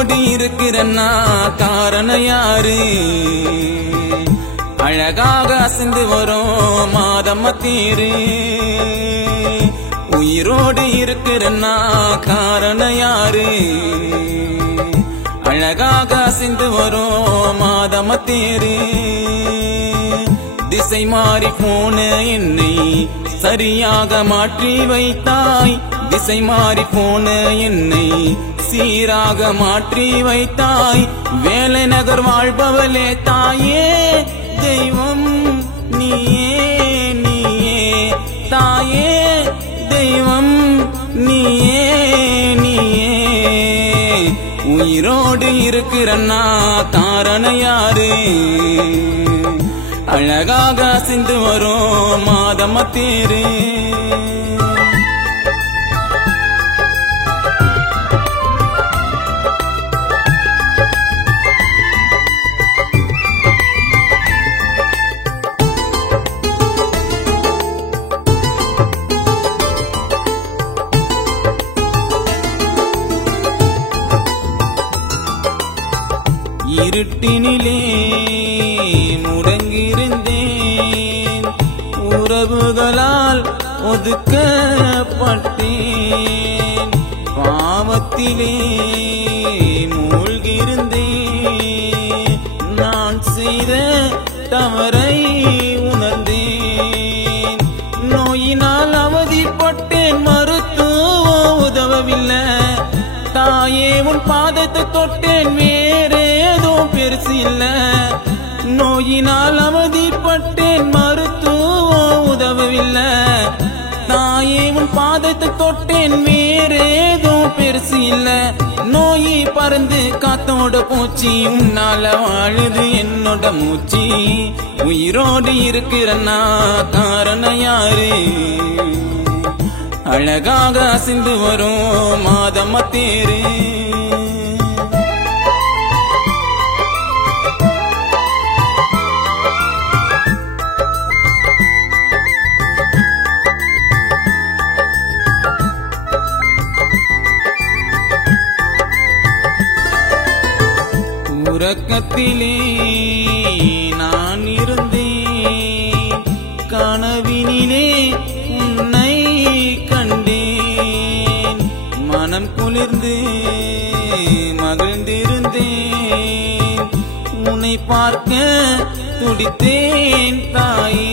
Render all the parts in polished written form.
உயிரோடு இருக்கிறன்னா காரணம் யாரு? அழகாக அசைந்து வரும் மாதம்ம தேரு. உயிரோடு இருக்கிறன்னா காரணம் யாரு? அழகாக அசைந்து வரும் மாதம்ம தேரு. திசை மாறி போன என்னை சரியாக மாற்றி வைத்தாய். திசை மாறி போன என்னை சீராக மாற்றி வைத்தாய். வேலை நகர் வாழ்பவளே தாயே, தெய்வம் நீயே நீயே. தாயே தெய்வம் நீயே நீயே. உயிரோடு இருக்கிறன்னா காரணம் யாரு? அழகாக அசைந்து வரும் மாதம்ம தேரு. இருட்டினிலே முடங்கியிருந்தேன். உறவுகளால் ஒதுக்கப்பட்டேன். பாவத்திலே மூழ்கியிருந்தேன். நான் செய்த தவறை உணர்ந்தேன். நோயினால் அவதிப்பட்டேன். மருத்துவம் உதவவில்லை. தாயே உன் பாதத்தை தொட்டேன். வேறேதோ பெருசு இல்ல. நோயினால் அவதிப்பட்டேன். மருத்துவம் உதவவில்லை. தாயே உன் பாதத்தை தொட்டேன். வேறேதோ பெருசு இல்ல. நோயி பறந்து காத்தோட போச்சு. உன்னால வாழுது என்னோட மூச்சு. உயிரோடு இருக்கிறன்னா காரணம் யாரு? அழகாக அசைந்து வரும் மாதம்ம தேரு. உறக்கத்திலே நான் இருந்தேன். கனவினிலே உன்னை கண்டேன். மனம் குளிர்ந்து மகிழ்ந்திருந்தேன். உன்னை பார்க்க துடித்தேன் தாயே.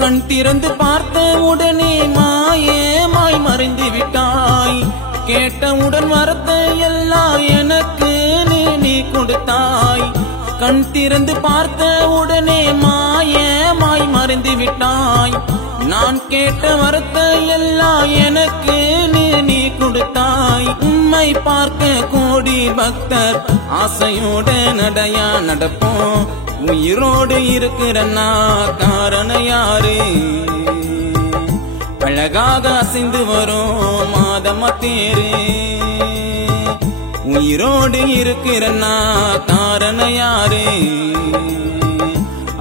கண் திறந்து பார்த்த உடனே மாயமாய் மறைந்து விட்டாய். கேட்டவுடன் வரத்தை எல்லாம் எனக்கு நீ கொடுத்தாய். கண் திறந்து பார்த்த உடனே மாயமாய் மறைந்து விட்டாய். நான் கேட்ட வரத்தை எல்லாம் எனக்கு நீ கொடுத்தாய். உம்மை பார்க்க கோடி பக்தர் ஆசையோட நடையா நடப்போம். உயிரோடு இருக்கிறன்னா காரணம் யாரு? அழகாக அசைந்து வரும் மாதம்ம தேரு. உயிரோடு இருக்கிறன்னா காரணம் யாரு?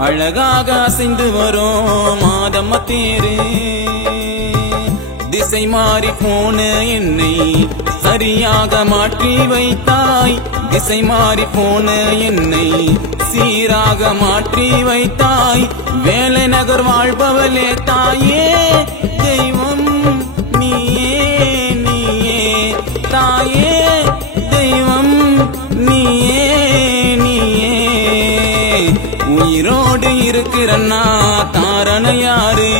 அழகாக அசைந்து வரும் மாதம்ம தேரு. திசை மாறி போன என்னை சரியாக மாற்றி வைத்தாய். திசை மாறி போன என்னை சீராக மாற்றி வைத்தாய். வேலை நகர் வாழ்பவளே தாயே, தெய்வம் நீயே நீயே. தாயே தெய்வம் நீயே நீயே. உயிரோடு இருக்கிறன்னா காரணம் யாரு?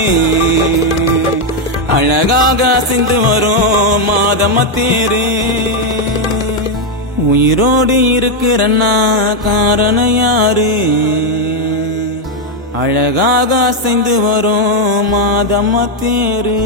அழகாக அசைந்து வரும் மாதம்ம தேரு. உயிரோடு இருக்கிறன்னா காரணம் யாரு? அழகாக அசைந்து வரும் மாதம்ம தேரு.